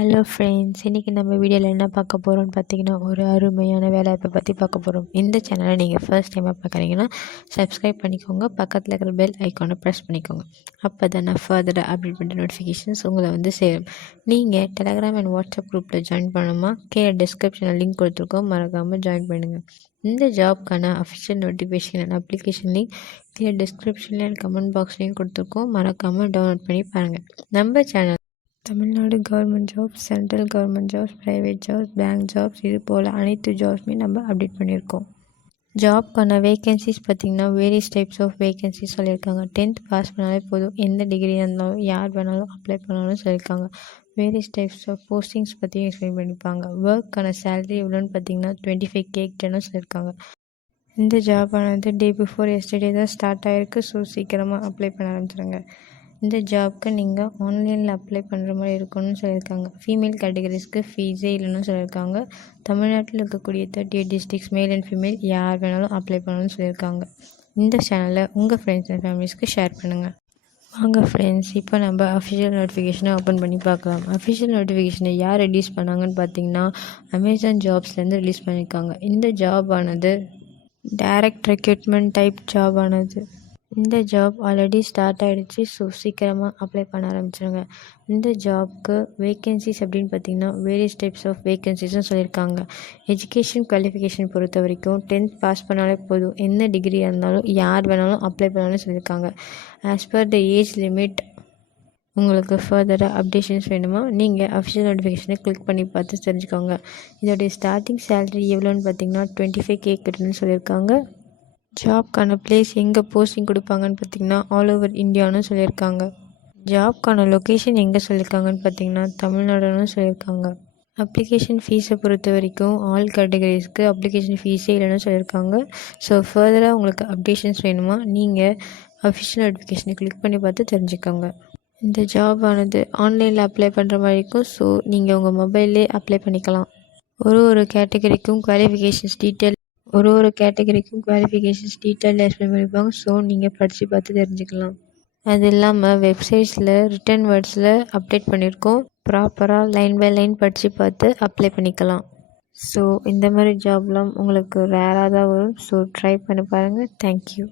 Hello friends, இன்றைக்கி நம்ம வீடியோவில் என்ன பார்க்க போகிறோம்னு பார்த்தீங்கன்னா, ஒரு அருமையான வேலைவாய்ப்பை பற்றி பார்க்க போகிறோம். இந்த சேனலை நீங்கள் ஃபர்ஸ்ட் டைமாக பார்க்குறீங்கன்னா சப்ஸ்கிரைப் பண்ணிக்கோங்க. பக்கத்தில் இருக்கிற பெல் ஐக்கானை ப்ரெஸ் பண்ணிக்கோங்க. அப்போ தான் நான் ஃபர்தராக அப்டேட் பண்ணுற நோட்டிஃபிகேஷன்ஸ் உங்களை வந்து சேரும். நீங்கள் டெலகிராம் அண்ட் வாட்ஸ்அப் குரூப்பில் ஜாயின் பண்ணணுமா? கீழே டிஸ்கிரிப்ஷனில் லிங்க் கொடுத்துருக்கோம், மறக்காமல் ஜாயின் பண்ணுங்கள். இந்த ஜாப்க்கான official notification and application link கீழே டிஸ்கிரிப்ஷன்லேயும் அண்ட் கமெண்ட் பாக்ஸ்லேயும் கொடுத்துருக்கோம், மறக்காமல் டவுன்லோட் பண்ணி பாருங்கள். நம்ம channel Tamil Nadu government jobs, central government jobs, private jobs, bank jobs, இது போல் அனைத்து ஜாப்ஸுமே நம்ம அப்டேட் பண்ணியிருக்கோம். ஜாப்க்கான வேகன்சிஸ் பார்த்திங்கன்னா வேரியஸ் டைப்ஸ் ஆஃப் வேகன்சிஸ் சொல்லியிருக்காங்க. 10th பாஸ் பண்ணாலே போதும், எந்த டிகிரி இருந்தாலும் யார் வேணாலும் அப்ளை பண்ணாலும் சொல்லியிருக்காங்க. வேரியஸ் டைப்ஸ் ஆஃப் போஸ்டிங்ஸ் பற்றியும் எக்ஸ்பிளைன் பண்ணியிருப்பாங்க. ஒர்க்கான சேலரி எவ்வளோன்னு பார்த்தீங்கன்னா 25K கிட்டன்னு சொல்லியிருக்காங்க. இந்த ஜாப் ஆனது டே பிஃபோர் எஸ்டர்டே தான் ஸ்டார்ட் ஆகிருக்கு. ஸோ சீக்கிரமாக அப்ளை பண்ண ஆரம்பிச்சிடுங்க. இந்த ஜாப்க்கு நீங்கள் ஆன்லைனில் அப்ளை பண்ணுற மாதிரி இருக்கணும்னு சொல்லியிருக்காங்க. ஃபீமேல் கேட்டகரிஸ்க்கு ஃபீஸே இல்லைன்னு சொல்லியிருக்காங்க. தமிழ்நாட்டில் இருக்கக்கூடிய 38 டிஸ்ட்ரிக்ஸ் மேல் அண்ட் ஃபீமேல் யார் வேணாலும் அப்ளை பண்ணணும்னு சொல்லியிருக்காங்க. இந்த சேனலை உங்கள் ஃப்ரெண்ட்ஸ் அண்ட் ஃபேமிலிஸ்க்கு ஷேர் பண்ணுங்கள். வாங்க ஃப்ரெண்ட்ஸ், இப்போ நம்ம அஃபிஷியல் நோட்டிஃபிகேஷனை ஓப்பன் பண்ணி பார்க்கலாம். அஃபிஷியல் நோட்டிஃபிகேஷனை யார் ரிலீஸ் பண்ணாங்கன்னு பார்த்தீங்கன்னா அமேசான் ஜாப்ஸ்லேருந்து ரிலீஸ் பண்ணியிருக்காங்க. இந்த ஜாப் ஆனது டைரக்ட் ரெக்ரூட்மெண்ட் டைப் ஜாப் ஆனது. இந்த ஜாப் ஆல்ரெடி ஸ்டார்ட் ஆகிடுச்சு. ஸோ சீக்கிரமாக அப்ளை பண்ண ஆரம்பிச்சிருங்க. இந்த ஜாப்க்கு வேகன்சிஸ் அப்படின்னு பார்த்தீங்கன்னா வேரியஸ் டைப்ஸ் ஆஃப் வேகன்சிஸும் சொல்லியிருக்காங்க. எஜுகேஷன் குவாலிஃபிகேஷன் பொறுத்த வரைக்கும் 10th பாஸ் பண்ணாலே போதும், எந்த டிகிரி இருந்தாலும் யார் வேணாலும் அப்ளை பண்ணாலும் சொல்லியிருக்காங்க. As per the age limit. உங்களுக்கு ஃபர்தராக அப்டேஷன்ஸ் வேணுமா? நீங்கள் அஃபிஷியல் நோட்டிஃபிகேஷனை கிளிக் பண்ணி பார்த்து தெரிஞ்சுக்கோங்க. இதோடைய ஸ்டார்டிங் சேலரி எவ்வளோன்னு பார்த்தீங்கன்னா 25K கிட்டன்னு சொல்லியிருக்காங்க. ஜாப்க்கான பிளேஸ் எங்கே போஸ்டிங் கொடுப்பாங்கன்னு பார்த்தீங்கன்னா ஆல் ஓவர் இந்தியான்னு சொல்லியிருக்காங்க. ஜாப்க்கான லொக்கேஷன் எங்கே சொல்லியிருக்காங்கன்னு பார்த்தீங்கன்னா தமிழ்நாடுன்னு சொல்லியிருக்காங்க. அப்ளிகேஷன் ஃபீஸை பொறுத்த வரைக்கும் ஆல் கேட்டகரிஸ்க்கு அப்ளிகேஷன் ஃபீஸே இல்லைன்னு சொல்லியிருக்காங்க. ஸோ ஃபர்தராக உங்களுக்கு அப்டேஷன்ஸ் வேணுமா? நீங்கள் அஃபிஷியல் நோட்டிஃபிகேஷனை கிளிக் பண்ணி பார்த்து தெரிஞ்சுக்கோங்க. இந்த ஜாப் ஆனது ஆன்லைனில் அப்ளை பண்ணுற மாதிரி இருக்கும். ஸோ நீங்கள் உங்கள் மொபைல்லே அப்ளை பண்ணிக்கலாம். ஒரு கேட்டகரிக்கும் குவாலிஃபிகேஷன்ஸ் டீட்டெயில் எக்ஸ்பிளைன் பண்ணிப்பாங்க. ஸோ நீங்கள் படித்து பார்த்து தெரிஞ்சுக்கலாம். அது இல்லாமல் வெப்சைட்ஸில் ரிட்டன் வேர்ட்ஸில் அப்டேட் பண்ணியிருக்கோம். ப்ராப்பராக லைன் பை லைன் படித்து பார்த்து அப்ளை பண்ணிக்கலாம். ஸோ இந்த மாதிரி ஜாப்லாம் உங்களுக்கு ரேராக தான் வரும். ஸோ ட்ரை பண்ணி பாருங்கள். தேங்க்யூ.